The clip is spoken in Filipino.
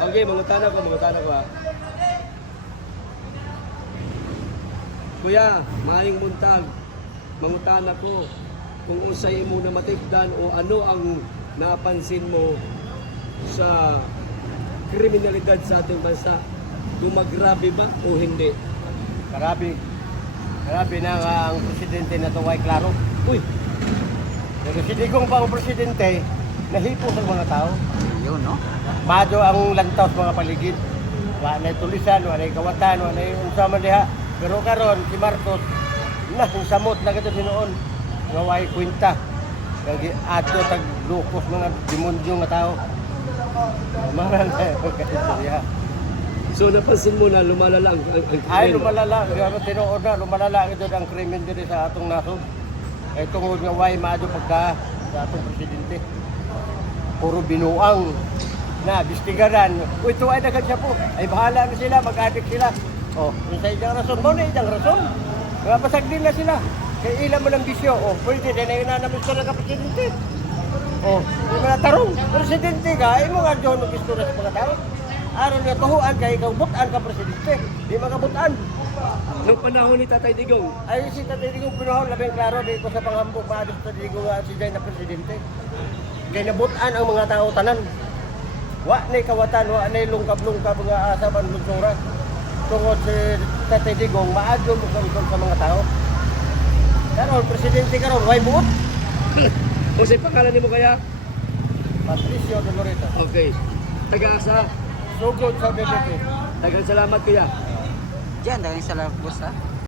Okay, mangutan ako ha. Kuya, maayong buntag. Mangutan ako kung usay mo na matigdan o ano ang napansin mo sa kriminalidad sa ating bansa. Kung magrabe ba o hindi? Grabe. Grabe na nga ang presidente na ito ay klaro. Uy, Pero si Digong pa ang presidente, nahipo sa mga tao. Yun, no? Mado ang lantaw sa mga paligid. Wala na tulisan, wala na kawatan, wala na unsa man diha. Pero karon si Marcos, na yung samot na gito sinoon. Nga way kwenta. Kaya ato tag lukos mga demonyo nga tao. Mga na so napansin mo na lumalala ang ay krimen. lumalala, gano tinuod na lumalala ito ang krimen diri sa atong nasod. Ay tungod nga way maado pagka sa atong presidente. Puro binuang na bistigaran. Uy, ito ay dagan siya po. Ay bahala na sila, mag-adik sila. Oh, yung sa isang rason mo na isang rason. Mga basag din na sila. Kaya ilan mo ng bisyo. Oh, pwede din na inanamis ko na ka-presidente. Oh, yung mga tarong. Presidente ka, ay mo nga dyan mag-istura sa mga tao. Aron nga tuhuan kay ikaw butan ka presidente. Di makabutan. Nung panahon ni Tatay Digong, Ay si Tatay Digong pinuhon labing klaro dito sa pangambok maadto sa Digong nga si Jay na presidente. Kay nabutan ang mga tao tanan. Wa nay kawatan, wa nay lungkab-lungkab nga asa ban lunsura. Tungod si Tatay Digong maadyo mo sa mga tao. Karon presidente karon way buot. o say pangalan nimo kaya? Patricio Dolorito. Okay. Taga-asa. Sugod sa BBP. Daghang salamat kuya. Diyan, dahil sa labos, ha?